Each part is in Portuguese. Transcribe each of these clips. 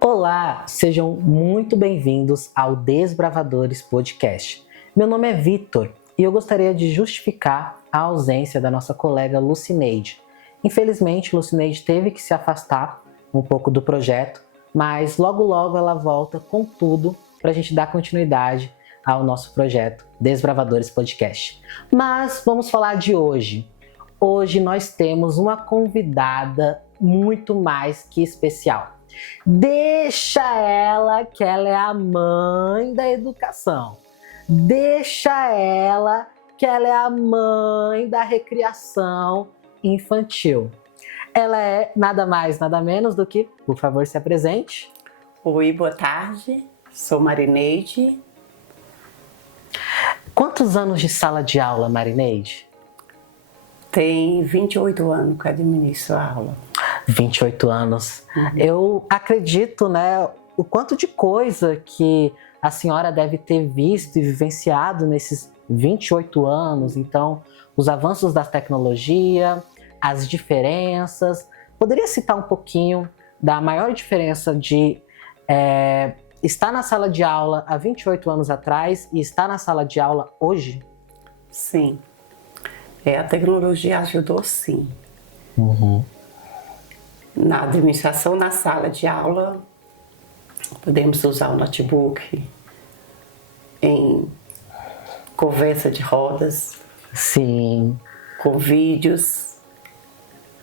Olá, sejam muito bem-vindos ao Desbravadores Podcast. Meu nome é Vitor e eu gostaria de justificar a ausência da nossa colega Lucineide. Infelizmente, Lucineide teve que se afastar um pouco do projeto, mas logo ela volta com tudo para a gente dar continuidade ao nosso projeto Desbravadores Podcast. Mas vamos falar de hoje. Hoje nós temos uma convidada muito mais que especial. Deixa ela, que ela é a mãe da educação. Deixa ela, que ela é a mãe da recriação infantil. Ela é nada mais, nada menos do que, por favor, se apresente. Oi, boa tarde. Sou Marineide. Quantos anos de sala de aula, Marineide? Tem 28 anos que administro a aula. 28 anos. Eu acredito, né, o quanto de coisa que a senhora deve ter visto e vivenciado nesses 28 anos. Então, os avanços da tecnologia, as diferenças. Poderia citar um pouquinho da maior diferença de estar na sala de aula há 28 anos atrás e estar na sala de aula hoje? Sim. A tecnologia ajudou, sim. Na administração, na sala de aula, podemos usar o notebook em conversa de rodas. Sim. Com vídeos.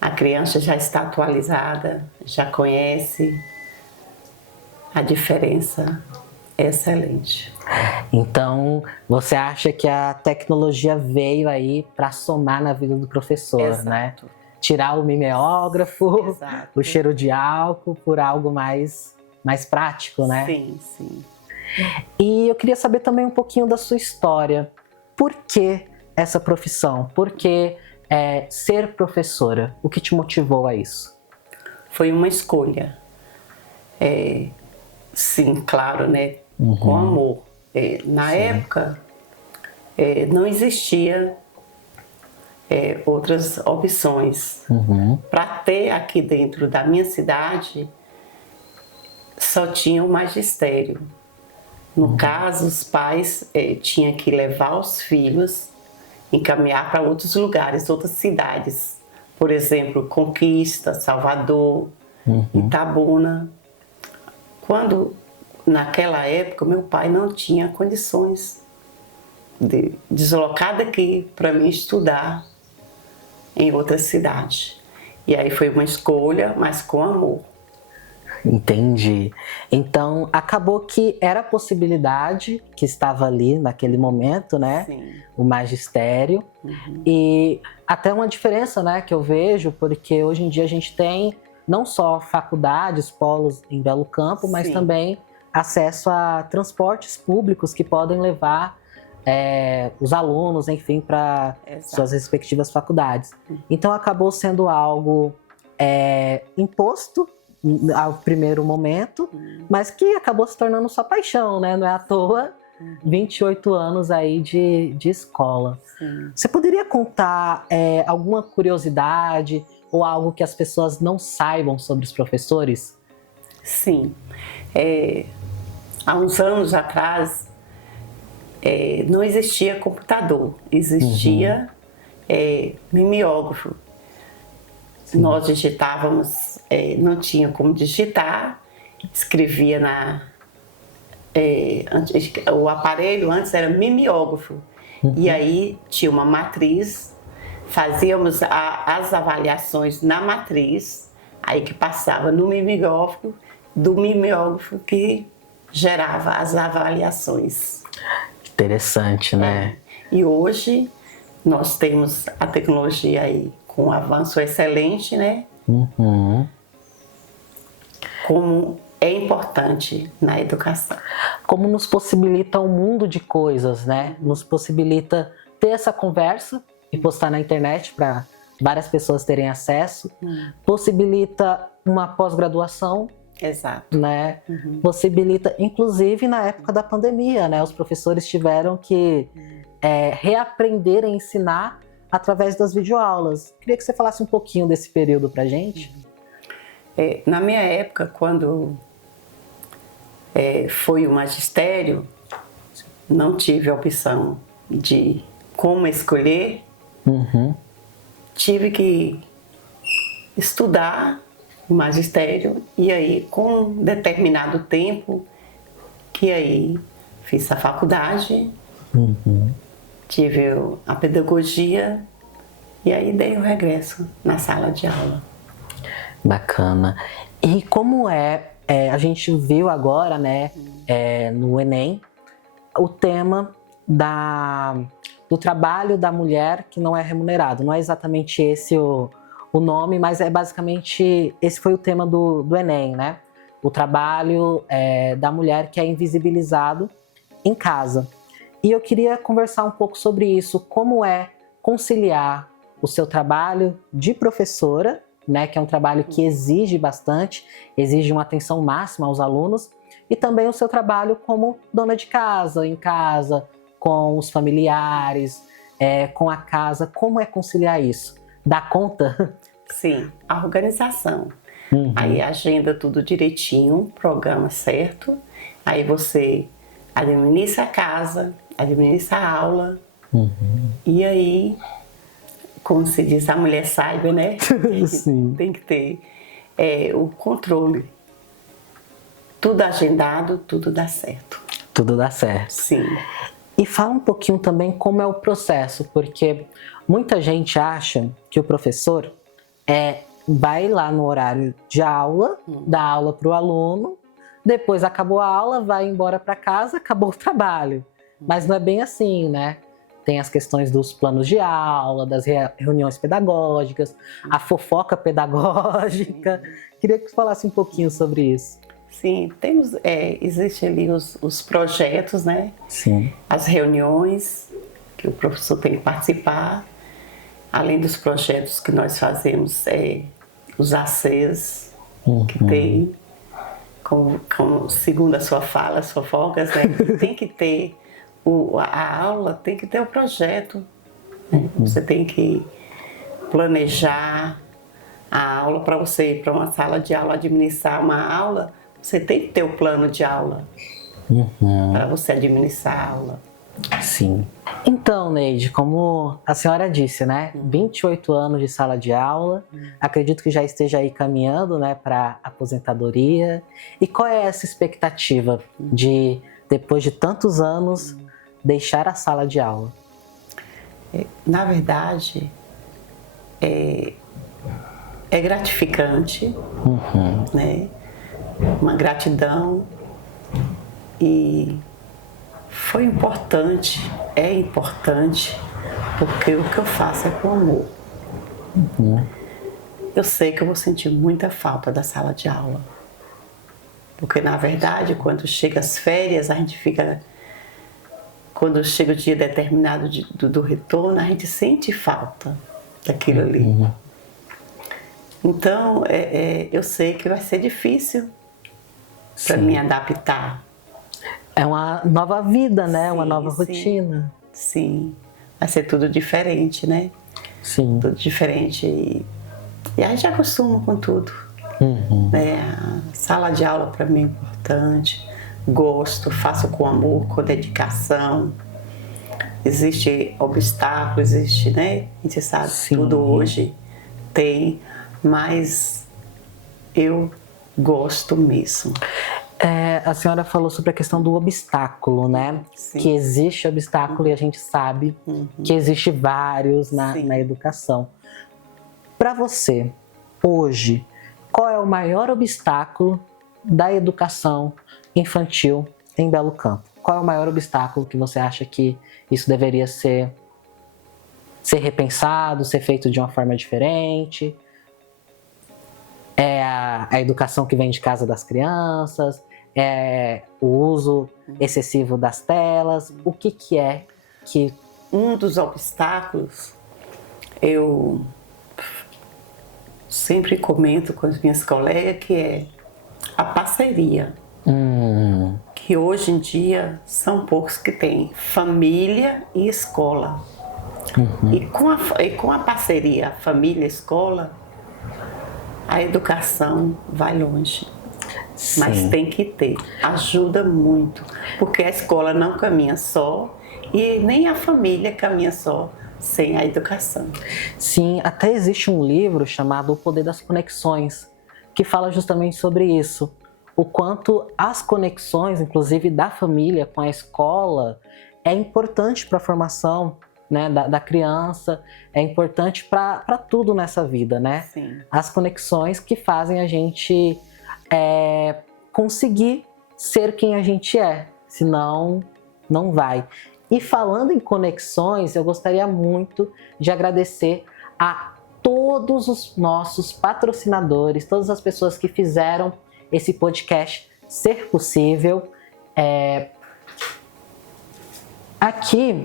A criança já está atualizada, já conhece. A diferença é excelente. Então, você acha que a tecnologia veio aí para somar na vida do professor, Exato. né? Tirar o mimeógrafo, Exato. o cheiro de álcool, por algo mais prático, né? Sim, sim. E eu queria saber também um pouquinho da sua história. Por que essa profissão? Por que ser professora? O que te motivou a isso? Foi uma escolha. Sim, claro, né? Com amor. Na época, não existia outras opções. Para ter aqui dentro da minha cidade, só tinha o magistério. No caso, os pais tinham que levar os filhos, encaminhar para outros lugares, outras cidades. Por exemplo, Conquista, Salvador, Itabuna. Quando, naquela época, meu pai não tinha condições de deslocar daqui para mim estudar em outra cidade. E aí foi uma escolha, mas com amor. Entendi. Então, acabou que era a possibilidade que estava ali naquele momento, né? Sim. O magistério. E até uma diferença, né, que eu vejo, porque hoje em dia a gente tem não só faculdades, polos em Belo Campo, mas Sim. também acesso a transportes públicos que podem levar os alunos, enfim, para suas respectivas faculdades. Então, acabou sendo algo imposto ao primeiro momento, mas que acabou se tornando sua paixão, né? Não é à toa 28 anos aí de escola. Sim. Você poderia contar alguma curiosidade ou algo que as pessoas não saibam sobre os professores? Sim. Há uns anos atrás, não existia computador, existia mimeógrafo. Sim. Nós digitávamos, não tinha como digitar, escrevia o aparelho antes era mimeógrafo. E aí tinha uma matriz, fazíamos as avaliações na matriz, aí que passava no mimeógrafo, do mimeógrafo que gerava as avaliações. Interessante, né? E hoje nós temos a tecnologia aí com um avanço excelente, né? Como é importante na educação. Como nos possibilita um mundo de coisas, né? Nos possibilita ter essa conversa e postar na internet para várias pessoas terem acesso. Possibilita uma pós-graduação. Exato. Né? Possibilita, inclusive na época da pandemia, né? Os professores tiveram que reaprender a ensinar através das videoaulas. Queria que você falasse um pouquinho desse período pra gente. Na minha época, quando foi o magistério, não tive a opção de como escolher. Tive que estudar o magistério e aí com um determinado tempo que aí fiz a faculdade, tive a pedagogia e aí dei o regresso na sala de aula. Bacana. E como a gente viu agora, né, no Enem, o tema do trabalho da mulher que não é remunerado. Não é exatamente esse o nome, mas é basicamente, esse foi o tema do Enem, né? O trabalho da mulher que é invisibilizado em casa. E eu queria conversar um pouco sobre isso, como é conciliar o seu trabalho de professora, né, que é um trabalho que exige bastante, exige uma atenção máxima aos alunos, e também o seu trabalho como dona de casa, em casa, com os familiares, com a casa. Como é conciliar isso? Dá conta? Sim, a organização. Aí agenda tudo direitinho, programa certo, aí você administra a casa, administra a aula, e aí, como se diz, a mulher saiba, né? Sim. Tem que ter o controle. Tudo agendado, tudo dá certo. Tudo dá certo. Sim. E fala um pouquinho também como é o processo, porque muita gente acha que o professor vai lá no horário de aula, dá aula para o aluno, depois acabou a aula, vai embora para casa, acabou o trabalho. Mas não é bem assim, né? Tem as questões dos planos de aula, das reuniões pedagógicas, a fofoca pedagógica. Queria que você falasse um pouquinho sobre isso. Sim, existe ali os projetos, né? Sim. As reuniões que o professor tem que participar, além dos projetos que nós fazemos, os ACs que tem, como segundo a sua fala, as fofocas, né? Tem que ter a aula, tem que ter o projeto. Né? Você tem que planejar a aula para você ir para uma sala de aula administrar uma aula. Você tem que ter o plano de aula para você administrar a aula. Sim. Então, Neide, como a senhora disse, né? 28 anos de sala de aula, acredito que já esteja aí caminhando, né, para aposentadoria. E qual é essa expectativa de, depois de tantos anos, deixar a sala de aula? Na verdade, é gratificante, né? Uma gratidão, e foi importante, é importante, porque o que eu faço é com amor. Eu sei que eu vou sentir muita falta da sala de aula, porque na verdade quando chega as férias, a gente fica, quando chega o dia determinado do retorno, a gente sente falta daquilo ali. Então eu sei que vai ser difícil para me adaptar. É uma nova vida, né? Sim, uma nova rotina. Sim, vai ser tudo diferente, né? Sim. Tudo diferente. E a gente acostuma com tudo. Né? A sala de aula para mim é importante. Gosto, faço com amor, com dedicação. Existe obstáculo, existe, né? A gente sabe, tudo hoje tem, mas eu gosto mesmo. A senhora falou sobre a questão do obstáculo, né? Sim. Que existe obstáculo e a gente sabe que existe vários na educação. Para você, hoje, qual é o maior obstáculo da educação infantil em Belo Campo? Qual é o maior obstáculo que você acha que isso deveria ser repensado, ser feito de uma forma diferente? É a educação que vem de casa das crianças? É o uso excessivo das telas? O que é que... Um dos obstáculos, eu sempre comento com as minhas colegas, que é a parceria. Que hoje em dia são poucos que têm família e escola. E com a parceria família-escola, a educação vai longe. Sim. Mas tem que ter, ajuda muito, porque a escola não caminha só e nem a família caminha só sem a educação. Sim, até existe um livro chamado O Poder das Conexões, que fala justamente sobre isso. O quanto as conexões, inclusive da família com a escola, é importante para a formação, né, da criança, é importante para tudo nessa vida, né? Sim. As conexões que fazem a gente conseguir ser quem a gente é, senão não vai. E falando em conexões, eu gostaria muito de agradecer a todos os nossos patrocinadores, todas as pessoas que fizeram esse podcast ser possível. Aqui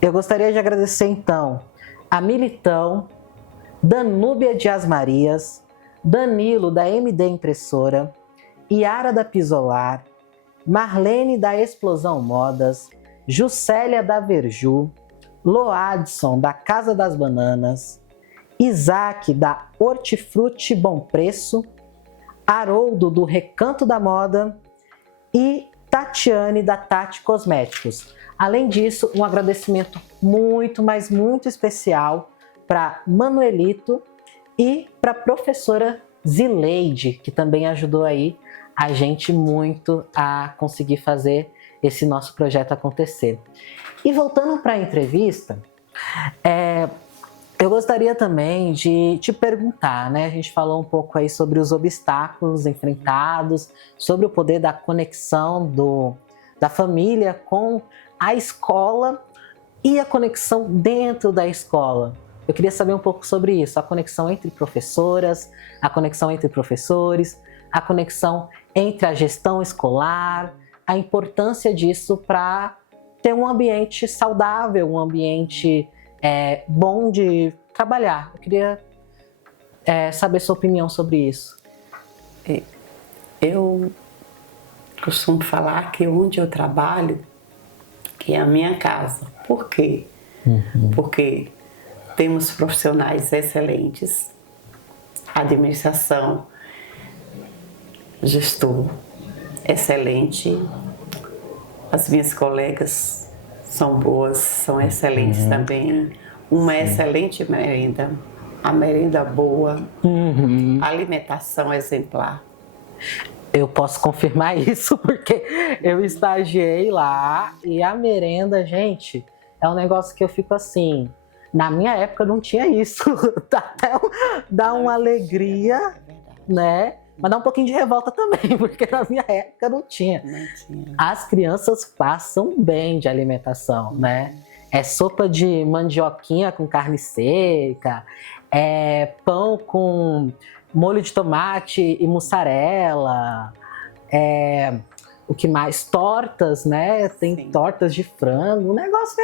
eu gostaria de agradecer então a Militão, Danúbia de Asmarias, Danilo da MD Impressora, Yara da Pisolar, Marlene da Explosão Modas, Juscelia da Verju, Loadson da Casa das Bananas, Isaac da Hortifruti Bom Preço, Haroldo do Recanto da Moda e Tatiane da Tati Cosméticos. Além disso, um agradecimento muito, mas muito especial para Manuelito e para a professora Zileide, que também ajudou aí a gente muito a conseguir fazer esse nosso projeto acontecer. E voltando para a entrevista, eu gostaria também de te perguntar, né? A gente falou um pouco aí sobre os obstáculos enfrentados, sobre o poder da conexão da família com a escola e a conexão dentro da escola. Eu queria saber um pouco sobre isso, a conexão entre professoras, a conexão entre professores, a conexão entre a gestão escolar, a importância disso para ter um ambiente saudável, um ambiente bom de trabalhar. Eu queria saber sua opinião sobre isso. Eu costumo falar que onde eu trabalho, que é a minha casa. Por quê? Porque temos profissionais excelentes, administração, gestor excelente, as minhas colegas são boas, são excelentes também, uma excelente merenda, a merenda boa, alimentação exemplar. Eu posso confirmar isso porque eu estagiei lá e a merenda, gente, é um negócio que eu fico assim, na minha época não tinha isso, dá uma alegria, né? Mas dá um pouquinho de revolta também, porque na minha época não tinha. As crianças passam bem de alimentação, né? É sopa de mandioquinha com carne seca, é pão com molho de tomate e mussarela, o que mais? Tortas, né? Tem tortas de frango, o negócio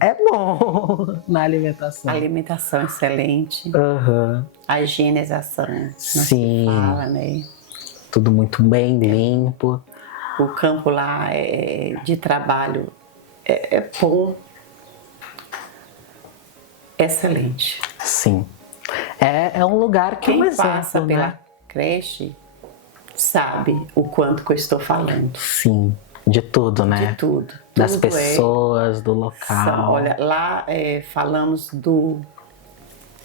é bom na alimentação. Alimentação excelente. A higienização. Sim. Fala, né? Tudo muito bem limpo. O campo lá de trabalho é bom. Excelente. Sim. É um lugar que quem é um exemplo, passa pela creche sabe o quanto que eu estou falando. Sim. De tudo, né? De tudo. Das pessoas, do local. Olha, lá falamos do...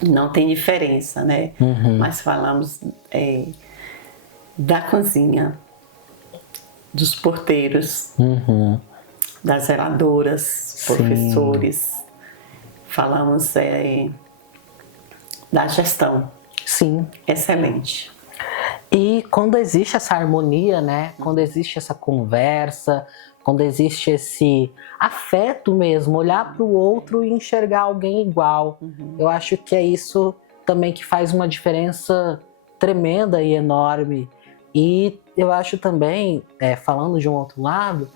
Não tem diferença, né? Mas falamos da cozinha, dos porteiros, das zeladoras, professores. Falamos da gestão. Sim. Excelente. E quando existe essa harmonia, né? Quando existe essa conversa, quando existe esse afeto mesmo, olhar para o outro e enxergar alguém igual. Eu acho que é isso também que faz uma diferença tremenda e enorme. E eu acho também, falando de um outro lado,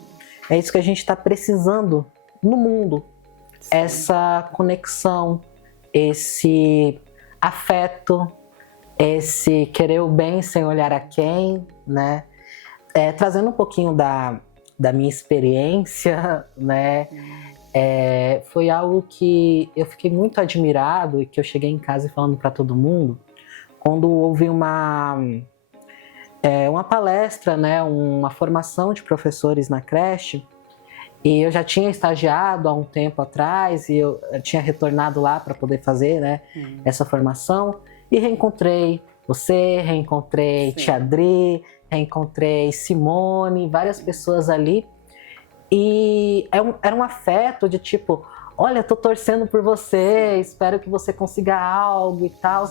é isso que a gente está precisando no mundo. Sim. Essa conexão, esse afeto, esse querer o bem sem olhar a quem, né? Trazendo um pouquinho da minha experiência, né? foi algo que eu fiquei muito admirado e que eu cheguei em casa falando para todo mundo quando houve uma palestra, né, uma formação de professores na creche. E eu já tinha estagiado há um tempo atrás e eu tinha retornado lá para poder fazer, né, essa formação. E reencontrei você, reencontrei Tia Adri, reencontrei Simone, várias pessoas ali. E era um afeto de tipo, olha, tô torcendo por você, espero que você consiga algo e tal.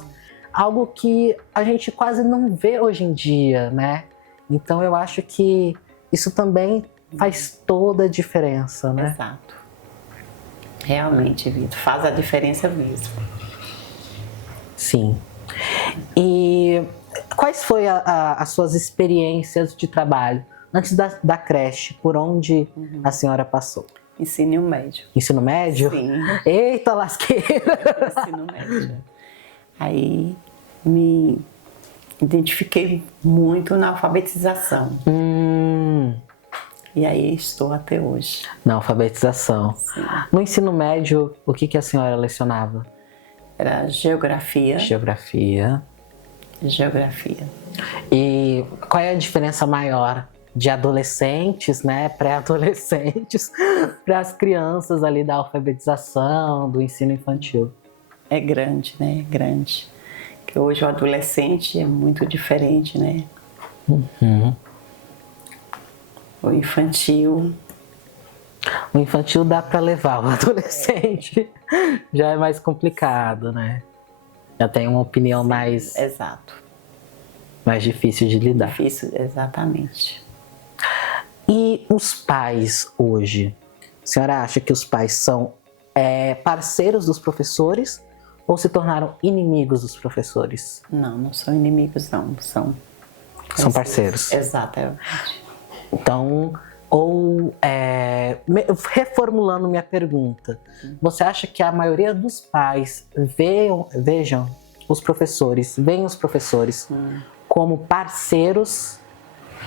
Algo que a gente quase não vê hoje em dia, né? Então eu acho que isso também faz toda a diferença, né? Exato. Realmente, Vitor, faz a diferença mesmo. Sim. E quais foram as suas experiências de trabalho antes da creche? Por onde a senhora passou? Ensino médio. Ensino médio? Sim. Eita lasqueira! Ensino médio. Aí me identifiquei muito na alfabetização. E aí estou até hoje. Na alfabetização. Sim. No ensino médio, o que a senhora lecionava? Era geografia. Geografia. E qual é a diferença maior de adolescentes, né, pré-adolescentes, para as crianças ali da alfabetização, do ensino infantil? É grande, né? É grande. Porque hoje o adolescente é muito diferente, né? O infantil dá para levar, o adolescente já é mais complicado, né? Já tem uma opinião mais... Exato. Mais difícil de lidar. Difícil, exatamente. E os pais hoje? A senhora acha que os pais são parceiros dos professores ou se tornaram inimigos dos professores? Não são inimigos, não. São parceiros. Exatamente. Então, reformulando minha pergunta, você acha que a maioria dos pais vejam os professores como parceiros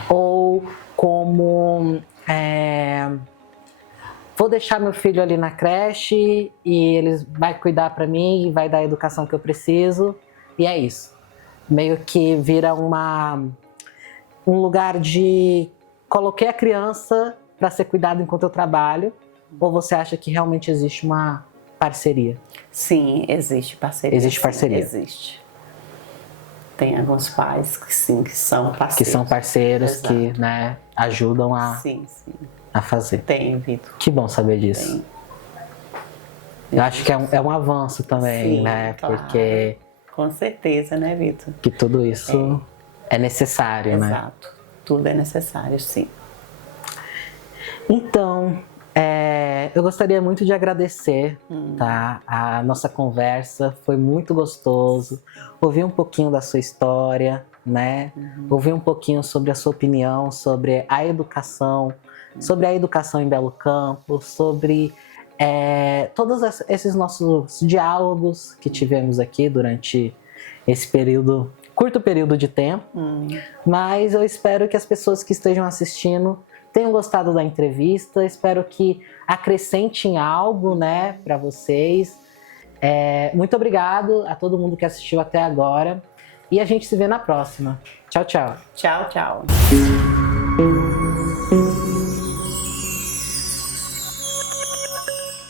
ou como vou deixar meu filho ali na creche e ele vai cuidar para mim e vai dar a educação que eu preciso e é isso? Meio que vira um lugar de coloquei a criança para ser cuidado enquanto eu trabalho, ou você acha que realmente existe uma parceria? Sim, existe parceria. Existe parceria? Existe. Tem alguns pais que sim, que são parceiros. Que são parceiros. Exato. Que, né, ajudam a fazer. Tem, Vitor. Que bom saber disso. Tem. Eu acho que é um avanço também, sim, né? Claro. Porque... Com certeza, né, Vitor? Que tudo isso é necessário, né? Exato. Tudo é necessário, sim. Então, eu gostaria muito de agradecer, tá? A nossa conversa foi muito gostoso. Ouvir um pouquinho da sua história, né? Ouvir um pouquinho sobre a sua opinião, sobre a educação, sobre a educação em Belo Campo, sobre todos esses nossos diálogos que tivemos aqui durante esse curto período de tempo. Mas eu espero que as pessoas que estejam assistindo tenham gostado da entrevista, espero que acrescentem algo, né, para vocês. Muito obrigado a todo mundo que assistiu até agora e a gente se vê na próxima. Tchau, tchau. Tchau, tchau.